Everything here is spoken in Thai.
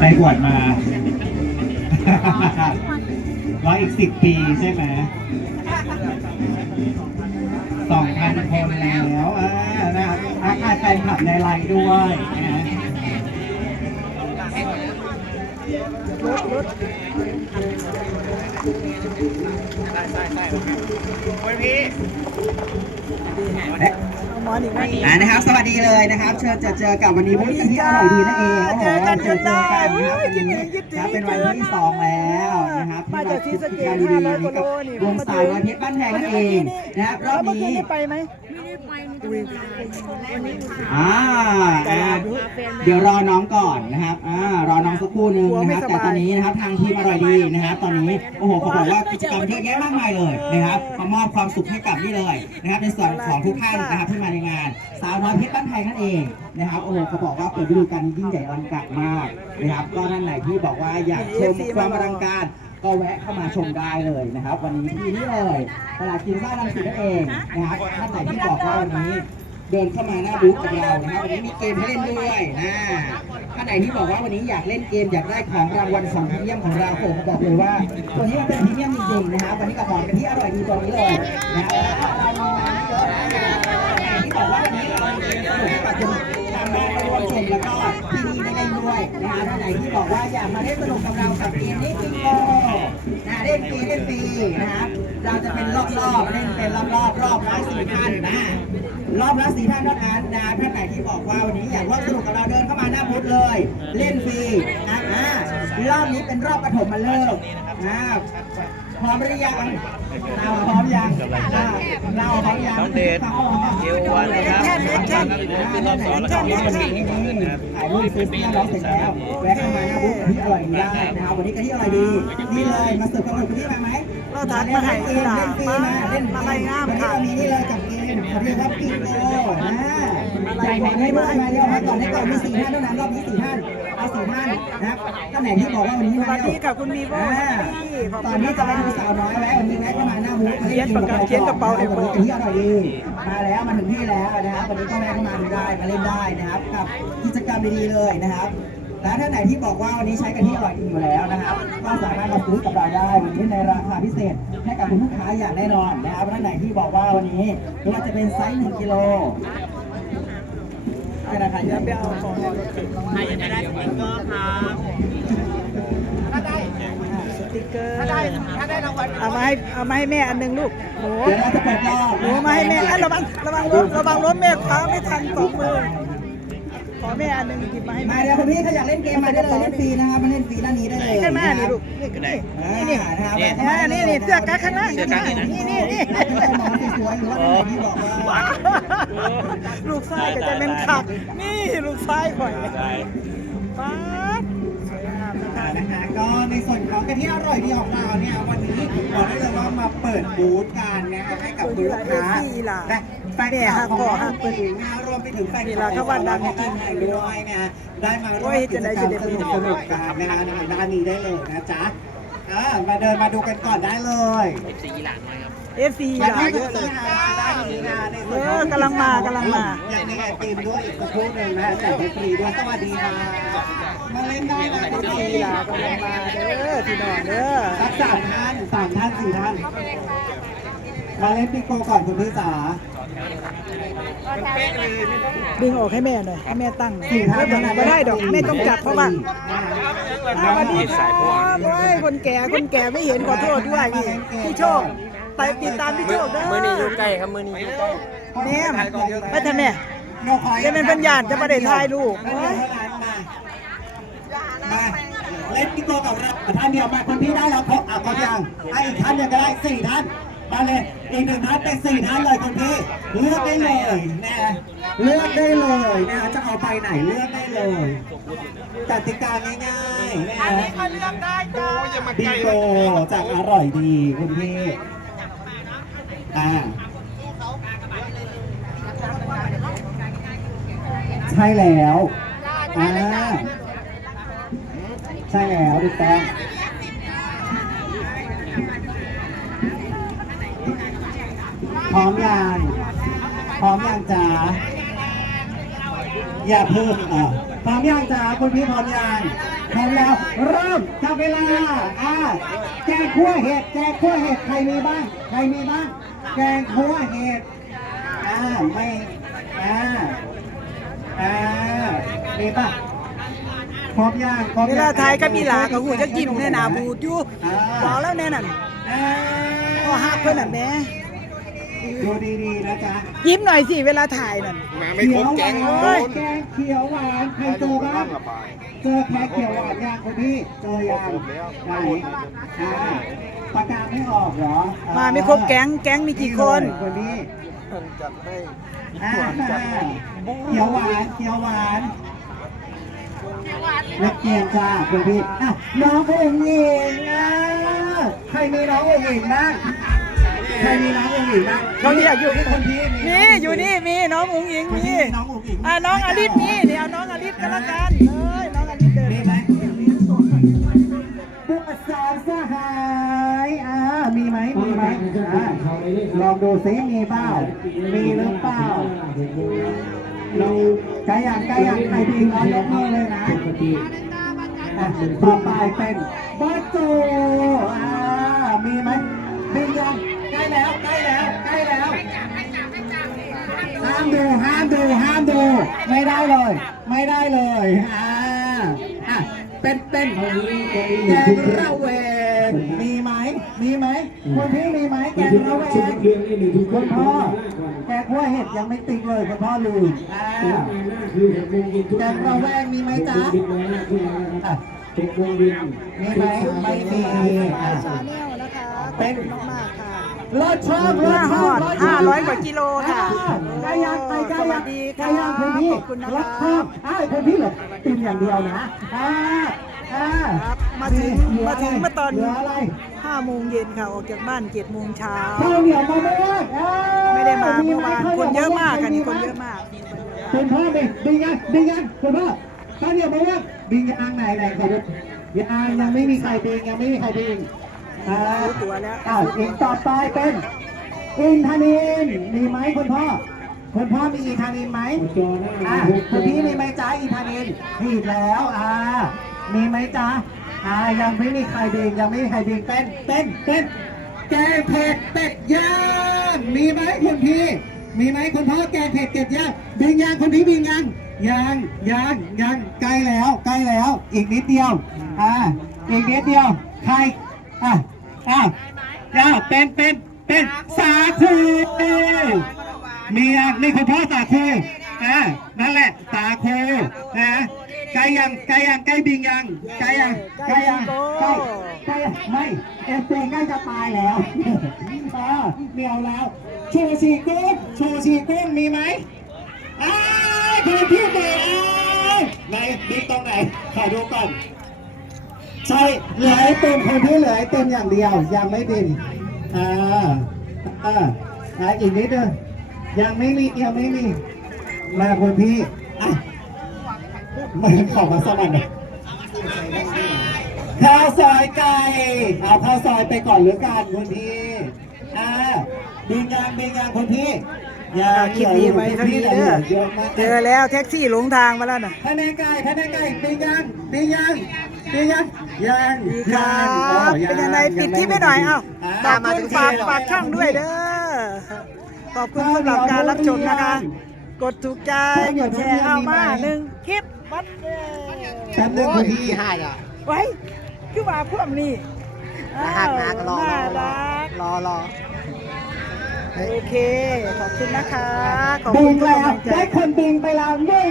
ไปบวชมาร้อยอีกสิบปีใช่ไหมสองพันคนแล้วอ่านะครับทักทายแฟนคลับในไลน์ด้วยนะ หมอนี่ไม่อ่านะครับ สวัสดีเลยนะครับ เชิญเจอเจอกับวันนี้พูดกันที่อร่อยดีนั่นเองโอ้โหเจอกันจนได้เจอกันนะครับวันนี้ครับเป็นวันที่สองแล้วนะครับมาจากศรีสเกษที่ห้ามาร้อยกิกจว่ากรรมโลนี่ดีๆกับวงสาวน้อยเพชรบ้านแพงนั่นเองนะครับรอบเมื่ อ่านะเดี๋ยวรอน้องก่อนนะครับ อ่ารอน้องสักครู่หนึงนะครับ แต่ตอนนี้นะครับทางทีมอร่อยดีนะครับ ตอนนี้โอ้โหเขาบอกว่ากิจกรรมเยอะแยะมากมายเลยนะครับมามอบความสุขให้กับนี่เลยนะครับในส่วนของทุกท่านนะครับที่มาในงาน สาวน้อยเพชรบ้านไทยนั่นเองนะครับโอ้โหเขาบอกว่าเปิดฤดูกาลนี้ยิ่งใหญ่อลังการมากนะครับ ก็ท่นไหนที่บอกว่าอยากชมความอลังการ ก็แวะเข้ามาชมได้เลยนะครับ วันนี้ที่นี่เลยตลาดกินซ่าลังสิตนั่นเองนะครับท่านไหนที่บอกว่าวันนี้เดินเข้ามาหน้าบูธกับเรานะครับวันนี้มีเกมให้เล่นด้วยนะท่านไหนที่บอกว่าวันนี้อยากเล่นเกมอยากได้ของรางวัลของพรีเมียมของเราผมบอกเลยว่าตัวนี้มันเป็นพรีเมียมจริงๆนะครับวันนี้กับบอกกันที่อร่อยดีตัวนี้เลยนะครับเรามีมาเยอะนะครับที่บอกว่าวันนี้เรามีเกมสนุกให้กับคุณทางบ้านได้ร่วมชมแล้วก็ที่นี่ได้เล่นด้วยนะครับท่านไหนที่บอกว่าอยากมาเล่นสนุกกับเรากับเกมนี้ ล่นฟรีเล่นฟรีนะครับเราจะเป็นรอบๆเล่นเป็นรอบๆรอบละสี่ท่านนะรอบละสีท่านเท่านั้นนะท่านไหนที่บอกว่าวันนี้อยากร่วมสนุกกับเราเดินเข้ามาหน้าบูธเลย เล่นฟรีนะอ่ารอบนี้เป็นรอบปฐมมาเลิกษ์นะ พร้อมหรือยังเราพร้อมยังอ่าเราพร้อมยังน้องเดชเอววันนะครับแค่นี้แค่นี้เป็นรอบสองแล้วครับรอบสี่นะครับถ่ายรูปซื้อเสื้อน้องเสร็จแล้วแวะเข้ามาหน้าบูธที่อร่อยดีได้นะครับวันนี้กันที่อร่อยดีนี่เลยมาเสิร์ฟกระปุกที่มาไหมเราถัดมาให้เล่อีนหลาเล่นฟรีมาเล่นฟรีอะไรงามวันนี้ค่ะเรามีนี่เลยกับเกมเขาเรียกว่าปิงโกนะใจไหนให้มามาเร็วมาก่อนให้ก่อนมีสี่ท่านเท่านั้นรอบนี้สี่ท่าน เอาสี่ท่านนะครับท่านไหนที่บอกว่าวันนี้สมาวัสเร็ดีวกับคุณมีโบอ่าขอบตอคุนณนี้นะจะคะไปดูสาวน้อยแล้ววันนี้แวะเข้ามาหน้าบูธเขียนประกาศเขียนกระเป๋าให้ให้ผมวันนี้ที่อร่อยดีมาแล้วมาถึงที่แล้วนะครับวันนี้ก็แวะเข้ามาดูได้มาเล่นได้นะครับกับกิจกรรมดีๆเลยนะครับและท่านไหนที่บอกว่าวันนี้ใช้กันที่อร่อยดีอยู่แล้วนะครับก็สามารถมาซื้อกับเราได้วันนี้ในราคาพิเศษให้กับคุณลูกค้าอย่างแน่นอนนะครับท่านไหนที่บอกว่าวันนี้ไม่ว่าจะเป็นไซส์1กิโล ในราคาเดี๋เยยวอะไปเอาของในรถเข็นสติ๊กเกอร์เอามาให้เอามาให้แม่อันหนึงลูกหนูเดี๋ยวเราจะเปิดรอบหนูมาให้แม่อะระวังระวังรถระวังรถแม่คว้าไม่ทันสองมือขอแม่อันหนึงหยิบมาให้มาแม่เดี๋ยวคุณพี่เขาอยากเล่นเกมมาได้เลยเล่นฟรีนะครับมาเล่นฟรีด้านนี้ได้เลยใช่ไหมนี่ลูกนี่นี่นี่นี่นี่นี่เสื้อกั๊กข้างหน้าข้างหน้านี่นี่นี่หมอสวยๆหรือว่าท่านไหนที่บอกว่า ลูกชายก็จะเป็นขัก นี่ลูกชายข่อยป๊าดสวยงามนะคะ นะคะก็ในส่วนของกะทิอร่อยดีของเราเนี่ยวันนี้บอกได้เลยว่ามาเปิดบูธกันนะให้กับคุณลูกค้าและแฟนคลับของเราเปิดงานรวมไปถึงแฟนคลับของเราที่ไทยด้วยนะได้มาร่วมกิจกรรมสนุกสนุกๆกันนะคะทางด้านนี้ได้เลยนะจ๊ะอ่ามาเดินมาดูกันก่อนได้เลย เอฟซีมาหลาที่ยเยอะ เลที่ยหาด้านนี้นะในส่วนเออกำลังมากำลังมาอย่างนี้ไอติมด้วยอีกสักครู่หนึ่งนะแจกฟรีด้วยสวัสดีค่ะมาเล่นได้นะเอฟซีหลากำลังมาเด้อพี่น้องเด้อสักสามท่านสามท่านสี่ท่านมาเล่นปิโกก่อนคุณพี่จ๋าดึงออกให้แม่หน่อยให้แม่ตั้งไม่ไม่ได้ดอกแม่ต้องจับเพราะว่าสวัสดีค่ะโอ้ยคนแก่คนแก่ไม่เห็นขอโทษด้วยนี่พี่โชค ไปติดตามพี่โชคเด้อมือนี้อยู่ใกล้ครับมือนี้อยู่ใกล้แม่ไปทำแม่โนคอยจะเป็นปัญญาจะมาได้ถ่ายรูปมามาเล่นปิโกกับเราท่านเดียวมาคนพี่ได้แล้วครบอะครบยังไอ้อีกท่านยังก็ได้สี่ท่านมาเลยอีกหนึ่งท่านเป็นสี่ท่านเลยคนพี่เลือกได้เลยนะเลือกได้เลยนะจะเอาไปไหนเลือกได้เลยกติกาง่ายๆนะฮะเลือกได้จ้าบิงโกจากอร่อยดีคุณพี่ อ่าใช่แล้วอ่าใช่แล้วถูกต้องพร้อมยังพร้อมยังจ๋าอย่าเพิ่งอะพร้อมยังจ้าคุณพี่พร้อมยังพร้อมแล้วเริ่มจับเวลาอ่าแกงคั่วเห็ดแจกงคั่วเห็ดใครมีบ้างใครมีบ้าง แกงคั่วเห็ดอ่าไม่อ่าอ่ามีป่ะพร้อมยังพร้อมเวยังลาทายก็มีหลากับหูจะยิ้มแน่หนาบูดอยู่บอกแล้วแน่นั่นอ่าก็ฮักเพื่อนน่ะแม่ ดูดีๆนะจ๊ะยิ้มหน่อยสิเวลาถ่ายนั่นไม่ครบแกงโดนแกงเขียวหวานใครเจอบ้างเจอแกงเขียวหวานยังคุณพี่เจอยังไหนอ่าปากกาไม่ออกเหรอมาไม่ครบแก๊งแก๊งมีกี่คนคนนี้อ่าเขียวหวานเขียวหวานนักเกียนจ้าคุณพี่อะน้ององค์หญิงอะใครมีน้ององค์หญิงบ้าง ใครมีน้ององค์หญิงบ้างเขาเรียกอยู่ที่คนพี่มีนี่อยู่นี่มีน้องอุ๋งอิงคนมีพี่มีน้ององค์หญิงอ่าน้องอลิศมีเดี๋ยวน้องอลิศก็แล้วกันเอ้ยน้องอลิศเดินมีไหมบุกสามสหายอ่ามีไหมมีไหมอ่าลองดูซิมีเปล่ามีหรือเปล่าเราใกล้ยังใกล้ยังใครดีก็ยกมือเลยนะอะต่อไปเป็นบัตโจอ่า ไม่ได้เลย ไม่ได้เลยอ่าอะเป็นเป็นแกงระเวงมีไหมมีไหมคุณพี่มีไหมแกงระเวงคุณพ่อแกงขั้วเห็ดยังไม่ติ๊กเลยคุณพ่อลืมอ่าแกงระแวงมีไหมจ๊ะอะมีไหมไม่มีอะชาแนลนะคะขอบเป็นคุณมากๆค่ะรถชอบรถชอบห้าร้อยกว่ากิโลค่ะ ไก่ย่างไก่ย่างสวัสดีก่ค่ะย่างคุณพี่ขอบคุณนะคะรถชอบอ้าวคุณพี่เหรอติมอย่างเดียวนะอ่าอ่ามาถึงมาถึงเมื่อตอนหลือะไร5โมงเย็นค่ะออกจากบ้าน7โมงเช้าข้าวเหนียวมะม่วงอ่าไม่ได้มาเมื่อวานคนเยอะมากค่ะนี่คนเยอะมากคุณพ่อบิบิงยังบิงยังคุณพ่อข้าวเหนียวมะม่วงบิงยางไหนไหนขอดูยางยังไม่มีใครบิงยังไม่มีใครบิงอ่ารู้ตัวแล้วอ้าวอีกต่อไปเป็นอินทนินมีไหมคุณพ่อ คุณพ่อมีอินทนินไหมอ่าคุณพี่มีไหมจ๊ะอินทนินมีอีกแล้วอ่ามีไหมจ๊ะอ่ายังไม่มีใครบิงยังไม่มีใครบิงเป็นเป็นเป็นแกงเผ็ดเป็ดย่างมีไหมคุณพี่ มีไหมคุณพ่อแกงเผ็ดเป็ดย่างบิงยังคุณพี่บิงยังยังยังยังใกล้แล้วใกล้แล้ว อีกนิดเดียวอ่าอีกนิดเดียวใครอะอ้าวอ้าวเป็นเป็นเป็นสาคู มีอะนี่คุณพ่อสาคูอ่านั่นแหละสาคูนะใกล้ยังใกล้ยังใกล้บิงยังใกล้ยังใกล้ยังใกล้ใกล้ยังไม่เอฟซีใกล้จะตายแล้วอ่าเมียวแล้วชูชีกุ้งชูชีกุ้งมีไหมอ้าวคุณพี่เบย์อ้าวไหนบิ๊กตรงไหนขอดูก่อนใช่เหลือไอ้เต็มคนที่เหลือไอ้เต็มอย่างเดียวยังไม่บินอ่าอ่าอ่าอีกนิดนึง ยังไม่มียังไม่มีมาคนพี่อะมาขอมาสมัครหน่อยข้าวซอยไก่เอาข้าวซอยไปก่อนหรือกันคุณพี่อ่าบินยังบินยังคุณพี่ยังคลิปนี้ไว้เท่านี้เด้อเยอะมากเจอแล้วแท็กซี่หลงทางมาแล้วน่ะพนักงานพนักงานปียังปียังปียังยังดีครับโอ้เป็นยังไงปิดที่ไม่หน่อยเอ้าขอบคุณฝากฝากช่องด้วยเด้อ ขอบคุณสำหรับการรับชมนะคะ กดถูกใจกดแชร์เอามาหนึ่งคลิปบัดเดแป๊บนึงคนที่ห้อะไว้ คือมาพวกนี้น่ารักนะก็รอรอรอรอโอเค ขอบคุณนะคะ ขอบบิคุณแล้วกำลังได้คนบิงไปแล้วหนึ่